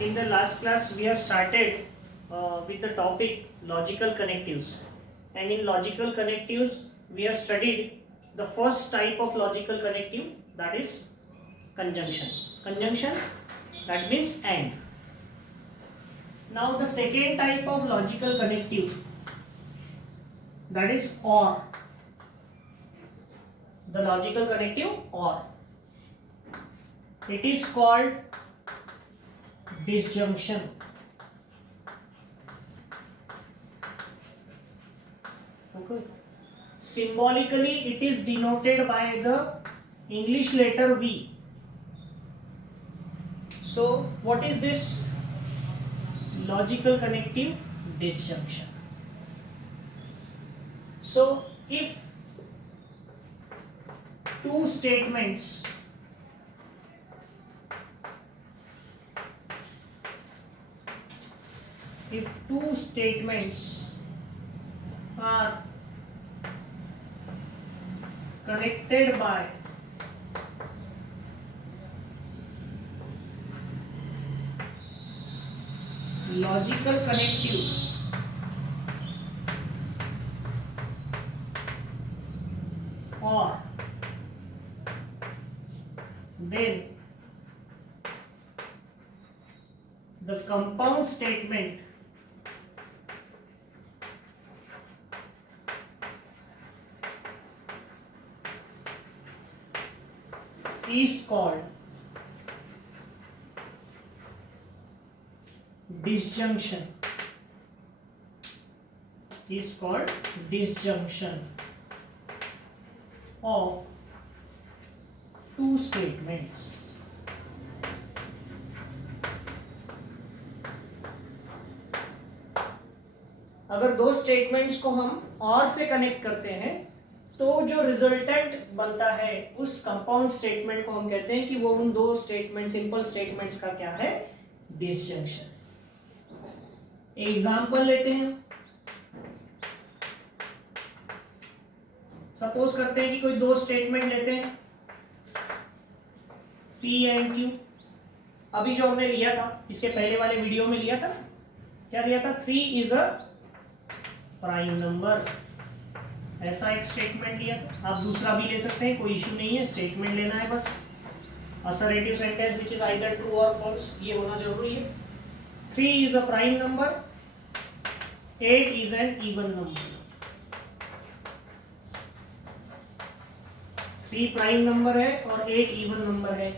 In the last class, we have started with the topic logical connectives, and in logical connectives, we have studied the first type of logical connective, that is conjunction. Conjunction, that means and. Now, the second type of logical connective, that is or. The logical connective or. It is called disjunction. Okay. Symbolically, it is denoted by the English letter V. So, what is this logical connective? Disjunction. So, if two statements are connected by logical connective or, then the compound statement is called disjunction. Is called disjunction of two statements. अगर दो statements को हम और से connect करते हैं तो जो रिजल्टेंट बनता है उस कंपाउंड स्टेटमेंट को हम कहते हैं कि वो उन दो स्टेटमेंट सिंपल स्टेटमेंट्स का क्या है? डिसजंक्शन. एग्जांपल लेते हैं. सपोज करते हैं कि कोई दो स्टेटमेंट लेते हैं P एंड Q. अभी जो हमने लिया था इसके पहले वाले वीडियो में लिया था, क्या लिया था? 3 इज अ प्राइम नंबर. ऐसा एक स्टेटमेंट लिया था. आप दूसरा भी ले सकते हैं, कोई इशू नहीं है. स्टेटमेंट लेना है बस. Assertive sentence which is either true और फॉल्स, ये होना जरूरी है. 3 is a prime number, 8 is an even number. 3 prime number है और 8 इवन नंबर है.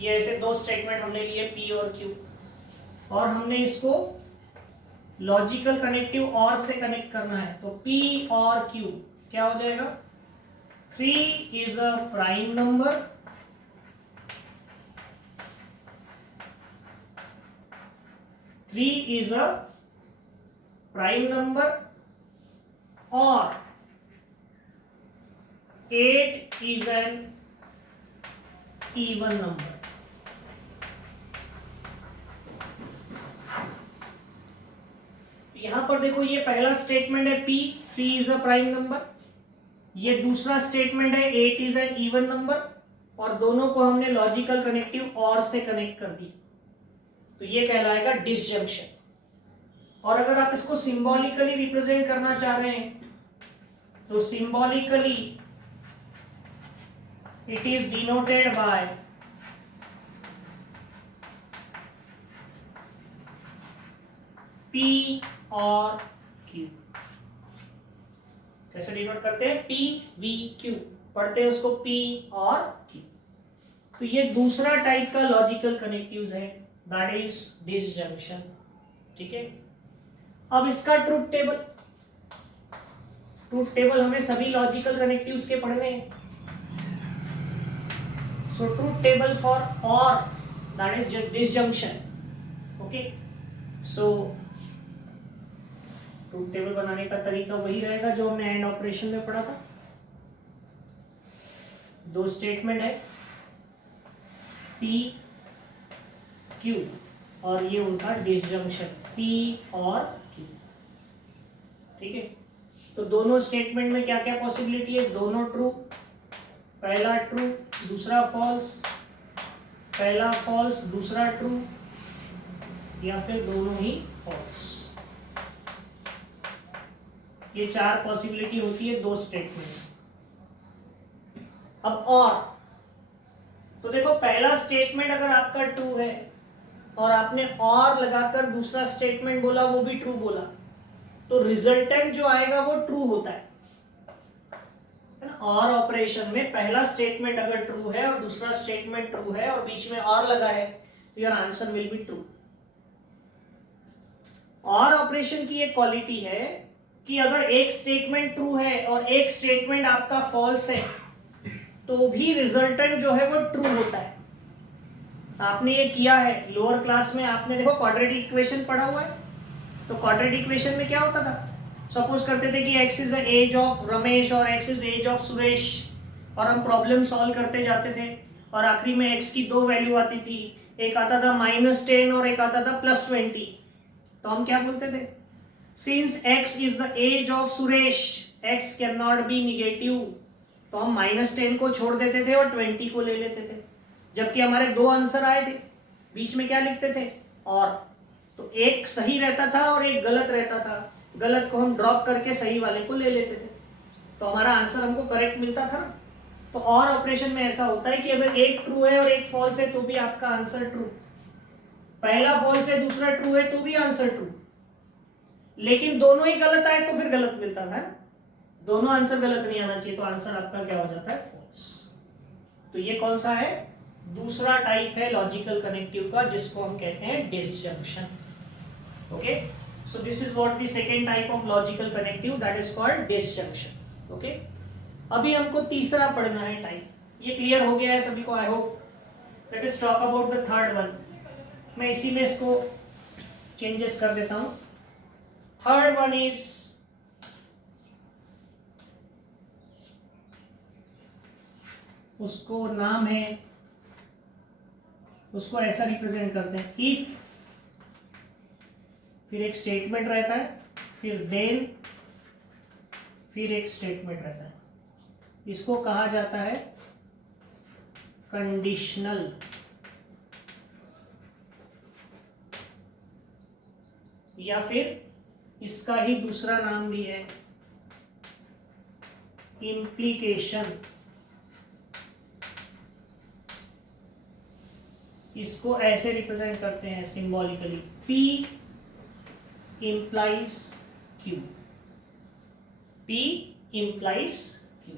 ये ऐसे दो स्टेटमेंट हमने लिए P और Q, और हमने इसको लॉजिकल कनेक्टिव और से कनेक्ट करना है. तो P और Q क्या हो जाएगा? 3 is a prime number, 3 is a prime number और 8 is an even number. यहां पर देखो, ये पहला स्टेटमेंट है P, 3 is a prime number. ये दूसरा स्टेटमेंट है 8 is an even number, और दोनों को हमने लॉजिकल कनेक्टिव और से कनेक्ट कर दी. तो ये कहलाएगा डिसजंक्शन. और अगर आप इसको सिंबॉलिकली रिप्रेजेंट करना चाह रहे हैं तो symbolically it is denoted by P और Q. कैसे डिनोट करते हैं? P V Q. पढ़ते हैं उसको P और Q. तो ये दूसरा टाइप का लॉजिकल कनेक्टिव्स है, दैट इज डिसजंक्शन. ठीक है. अब इसका ट्रूथ टेबल हमें सभी लॉजिकल कनेक्टिव्स के पढ़ने हैं. So truth table for or, that is disjunction. Okay. So truth table बनाने का तरीका वही रहेगा जो हमने एंड ऑपरेशन में पढ़ा था. दो स्टेटमेंट है P Q और ये उनका डिसजंक्शन P और Q. ठीक है. तो दोनों स्टेटमेंट में क्या क्या पॉसिबिलिटी है? दोनों ट्रू, पहला ट्रू, दूसरा फॉल्स. पहला फॉल्स दूसरा ट्रू, या फिर दोनों ही फॉल्स। ये 4 पॉसिबिलिटी होती है दो स्टेटमेंट्स। अब और तो देखो, पहला स्टेटमेंट अगर आपका ट्रू है और आपने और लगाकर दूसरा स्टेटमेंट बोला, वो भी ट्रू बोला, तो रिजल्टेंट जो आएगा वो ट्रू होता है ना। और ऑपरेशन में पहला स्टेटमेंट अगर ट्रू है और दूसरा स्टेटमेंट ट्रू है और बीच में और लगा है, तो your answer will be true. और ऑपरेशन की एक क्वालिटी है कि अगर एक स्टेटमेंट ट्रू है और एक स्टेटमेंट आपका फॉल्स है, तो भी रिजल्टेंट जो है वो ट्रू होता है। आपने ये किया है लोअर क्लास में, आपने देखो क्वाड्रेटिक इक्वेशन पढ़ा हुआ है। तो क्वाड्रेटिक इक्वेशन में क्या होता था, सपोज करते थे कि x is the age of Ramesh और x is age of Suresh, और हम प्रॉब्लम सॉल्व करते जाते थे और आखिरी में x की दो वैल्यू आती थी, एक आता था -10 और एक आता था +20। तो हम क्या बोलते थे, since x is the age of Suresh x can not be negative, तो हम -10 को छोड़ देते थे और 20 को ले लेते थे। जबकि हमारे दो आंसर आए थे, बीच में क्या लिखते थे, और तो एक सही रहता था और एक गलत रहता था, गलत को हम ड्रॉप करके सही वाले को ले लेते थे, तो हमारा आंसर हमको करेक्ट मिलता था। तो और ऑपरेशन में ऐसा होता है कि अगर एक ट्रू है और एक फॉल्स है तो भी आपका आंसर ट्रू, पहला फॉल्स है दूसरा ट्रू है तो भी आंसर ट्रू, लेकिन दोनों ही गलत आए तो फिर गलत मिलता था। दोनों आंसर गलत नहीं आना चाहिए, तो आंसर आपका क्या हो जाता है, फॉल्स। तो ये कौन सा है, दूसरा टाइप है लॉजिकल कनेक्टिव का, जिसको हम कहते हैं disjunction. Okay, so this is what the second type of logical connective, that is called disjunction. Okay, अभी हमको तीसरा पढ़ना है टाइप। ये क्लियर हो गया है सभी को, I hope. Let us talk about the third one. मैं इसी में इसको चेंजेस कर देता हूं। थर्ड वन इज उसको नाम है, उसको ऐसा रिप्रेजेंट करते हैं, इफ, फिर एक स्टेटमेंट रहता है, फिर देन, फिर एक स्टेटमेंट रहता है। इसको कहा जाता है कंडीशनल, या फिर इसका ही दूसरा नाम भी है इम्प्लीकेशन। इसको ऐसे रिप्रेजेंट करते हैं symbolically, P implies Q, P implies Q।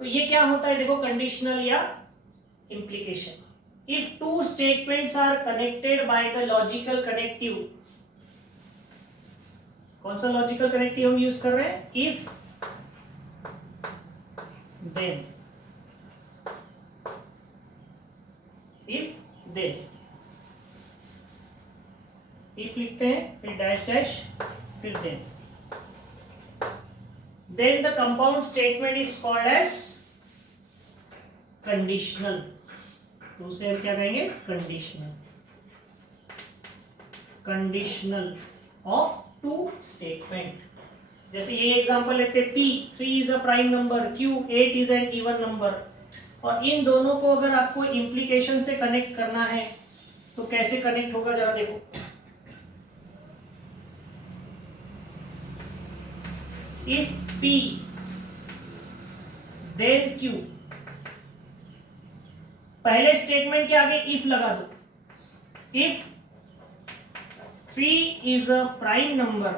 तो ये क्या होता है, देखो, कंडीशनल या implication. If two statements are connected by the logical connective, कौन सा लॉजिकल कनेक्टिव हम यूज कर रहे हैं, if then, if then, if लिखते हैं फिर डैश डैश फिर then the compound statement is called as conditional. तो उसे हम क्या कहेंगे, conditional, conditional of two statement. जैसे ये एग्जांपल लेते हैं, P 3 is a prime number, Q 8 is an even number, और इन दोनों को अगर आपको इम्प्लीकेशन से कनेक्ट करना है तो कैसे कनेक्ट होगा, जरा देखो। If P then Q, पहले स्टेटमेंट के आगे if लगा दो। If 3 is a prime number,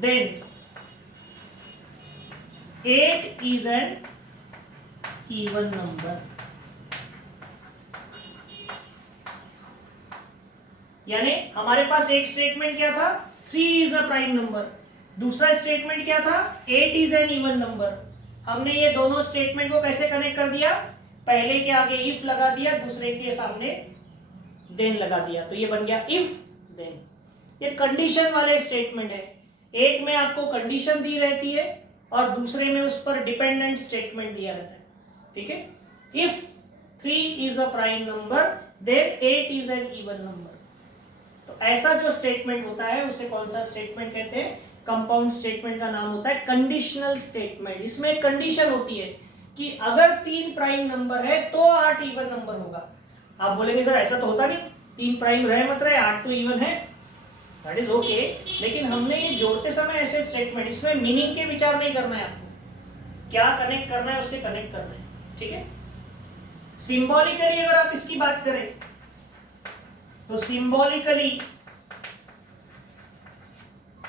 then 8 is an even number। यानी हमारे पास एक स्टेटमेंट क्या था, 3 इज अ प्राइम नंबर, दूसरा स्टेटमेंट क्या था, 8 इज एन इवन नंबर। हमने ये दोनों स्टेटमेंट को कैसे कनेक्ट कर दिया, पहले के आगे इफ लगा दिया, दूसरे के सामने देन लगा दिया, तो ये बन गया इफ देन। ये कंडीशन वाले स्टेटमेंट है, एक में आपको कंडीशन दी रहती है और दूसरे में उस पर डिपेंडेंट स्टेटमेंट दिया रहता है। ठीक है, if 3 is a prime number then 8 is an even number. तो ऐसा जो स्टेटमेंट होता है उसे कौन सा स्टेटमेंट कहते हैं? कंपाउंड स्टेटमेंट का नाम होता है कंडीशनल स्टेटमेंट। इसमें एक कंडीशन होती है कि अगर 3 प्राइम नंबर है तो 8 इवन नंबर होगा। आप बोलेंगे सर ऐसा तो होता नहीं, 3 प्राइम रहे मत रहे 8 तो इवन है, दैट इज ओके, लेकिन हमने ये जोड़ते समय ऐसे स्टेटमेंट, इसमें मीनिंग के विचार नहीं करना है आपको, क्या कनेक्ट करना है उससे कनेक्ट करना है, ठीक है। सिंबॉलिकली अगर आप इसकी बात करें तो symbolically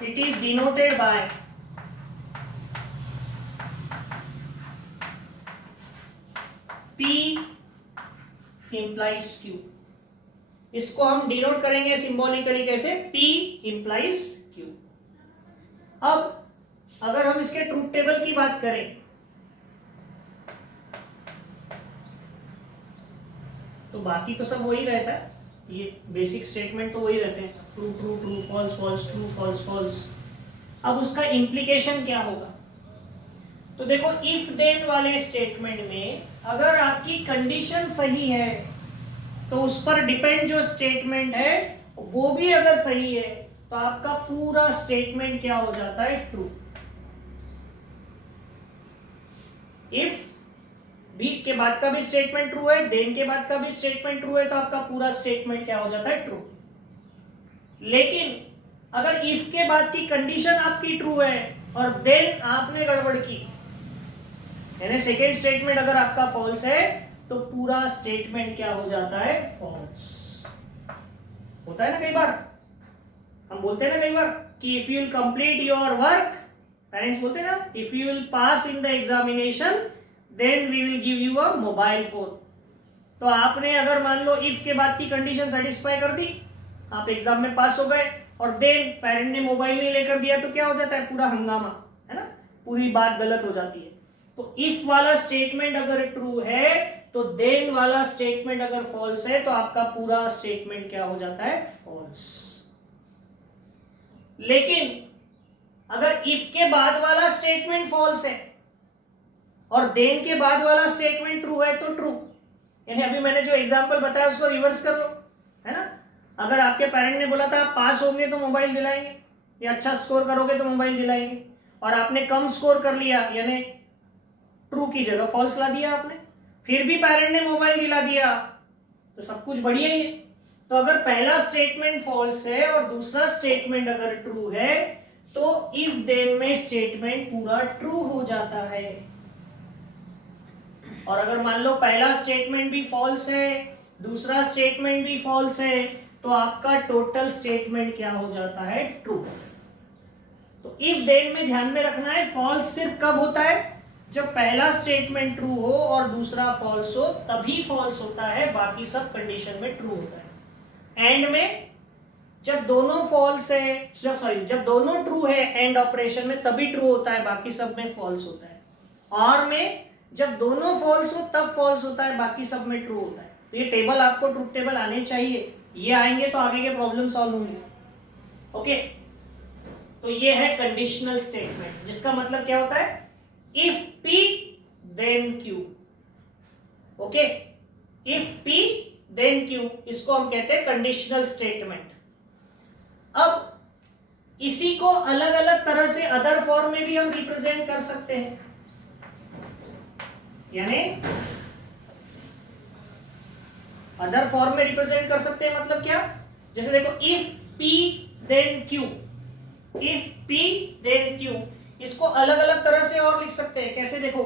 it is denoted by P implies Q। इसको हम डिनोट करेंगे सिंबॉलिकली कैसे? P implies Q। अब अगर हम इसके ट्रूथ टेबल की बात करें तो बाकी तो सब वही रहता है, ये बेसिक स्टेटमेंट तो वही रहते हैं, true true true, false false, true false false. अब उसका इम्प्लीकेशन क्या होगा? तो देखो इफ देन वाले स्टेटमेंट में अगर आपकी कंडीशन सही है तो उस पर डिपेंड जो स्टेटमेंट है वो भी अगर सही है तो आपका पूरा स्टेटमेंट क्या हो जाता है? ट्रू। इफ बी के बाद का भी स्टेटमेंट ट्रू है, देन के बाद का भी स्टेटमेंट ट्रू है, तो आपका पूरा स्टेटमेंट क्या हो जाता है? ट्रू। लेकिन अगर इफ के बाद की कंडीशन आपकी ट्रू है और देन आपने गड़बड़ की, यानी सेकेंड स्टेटमेंट अगर आपका फॉल्स है तो पूरा स्टेटमेंट क्या हो जाता है? फॉल्स। होता है ना कई बार, हम बोलते हैं ना कई बार कि if you will complete your work, parents बोलते हैं ना, if you will pass in the examination then we will give you a mobile phone. तो आपने अगर मान लो इफ के बाद की कंडीशन सेटिस्फाई कर दी, आप एग्जाम में पास हो गए, और देन पेरेंट ने मोबाइल नहीं लेकर दिया, तो क्या हो जाता है? पूरा हंगामा, है ना, पूरी बात गलत हो जाती है। तो इफ वाला स्टेटमेंट अगर ट्रू है तो देन वाला स्टेटमेंट अगर फॉल्स है तो आपका पूरा स्टेटमेंट क्या हो जाता है? फॉल्स। लेकिन अगर इफ के बाद वाला स्टेटमेंट फॉल्स है और देन के बाद वाला स्टेटमेंट ट्रू है तो ट्रू। यानी अभी मैंने जो एग्जांपल बताया उसको रिवर्स कर लो, है ना। अगर आपके पेरेंट ने बोला था आप पास होंगे तो मोबाइल दिलाएंगे, या अच्छा स्कोर करोगे तो मोबाइल दिलाएंगे, और आपने कम स्कोर कर लिया यानी ट्रू की जगह फॉल्स ला दिया आपने, फिर भी पेरेंट ने मोबाइल दिला दिया, तो सब कुछ बढ़िया ही है। तो अगर पहला स्टेटमेंट फॉल्स है और दूसरा स्टेटमेंट अगर ट्रू है तो इफ देन में स्टेटमेंट पूरा ट्रू हो जाता है। और अगर मान लो पहला स्टेटमेंट भी फॉल्स है, दूसरा स्टेटमेंट भी फॉल्स है, तो आपका टोटल स्टेटमेंट क्या हो जाता है? ट्रू। तो इफ देन में ध्यान में रखना है फॉल्स सिर्फ कब होता है? जब पहला स्टेटमेंट ट्रू हो और दूसरा फॉल्स हो, तभी फॉल्स होता है, बाकी सब कंडीशन में ट्रू होता है। एंड में जब दोनों फॉल्स है, जब दोनों ट्रू है एंड ऑपरेशन में, तभी ट्रू होता है, बाकी सब में फॉल्स होता है। और में जब दोनों फॉल्स हो तब फॉल्स होता है, बाकी सब में ट्रू होता है। तो ये टेबल आपको ट्रूथ टेबल आने चाहिए, ये आएंगे तो आगे के प्रॉब्लम सॉल्व होंगे। ओके, तो ये है कंडीशनल स्टेटमेंट, जिसका मतलब क्या होता है? If P then Q। Okay, if P then Q, इसको हम कहते हैं कंडीशनल स्टेटमेंट। अब इसी को अलग अलग तरह से अदर फॉर्म में भी हम रिप्रेजेंट कर सकते हैं। यानी अदर फॉर्म में रिप्रेजेंट कर सकते हैं मतलब क्या? जैसे देखो if P then Q, if P then Q, इसको अलग अलग तरह से और लिख सकते हैं। कैसे? देखो,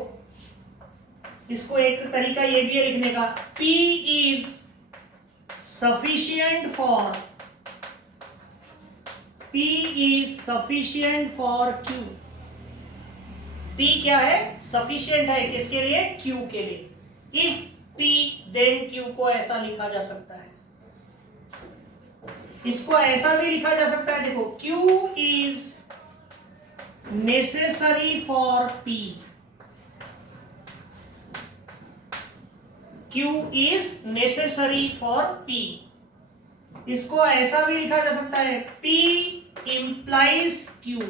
इसको एक तरीका ये भी है लिखने का, P is sufficient for, P is sufficient for Q। P क्या है? सफिशिएंट है, किसके लिए? Q के लिए। इफ P then Q को ऐसा लिखा जा सकता है, इसको ऐसा भी लिखा जा सकता है। देखो, Q is necessary for P, Q is necessary for P। इसको ऐसा भी लिखा जा सकता है, P implies Q।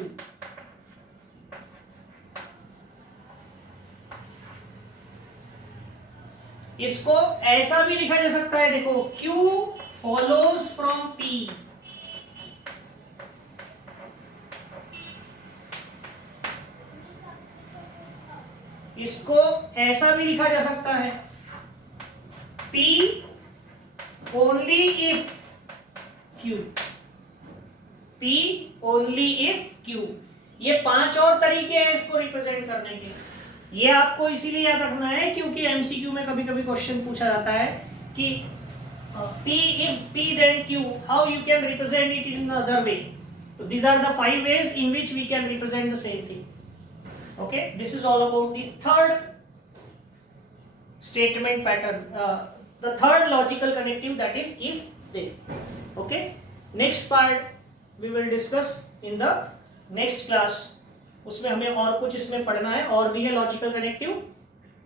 इसको ऐसा भी लिखा जा सकता है, देखो, Q follows from P, इसको ऐसा भी लिखा जा सकता है, P only if Q, P only if Q। ये 5 और तरीके हैं इसको रिप्रेजेंट करने के। ये आपको इसीलिए याद रखना है क्योंकि एमसीक्यू में कभी कभी क्वेश्चन पूछा जाता है कि P if P then Q, how you can represent it in another way। So these are the 5 ways in which we can represent the same thing। Okay, this is all about the third statement pattern, the third logical connective, that is if then। Okay, next part we will discuss in the next class। उसमें हमें और कुछ इसमें पढ़ना है, और भी है लॉजिकल कनेक्टिव,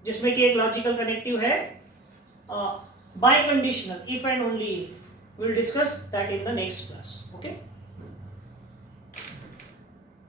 जिसमें कि एक लॉजिकल कनेक्टिव है bye conditional, if and only if. Will discuss that in the next class. Okay.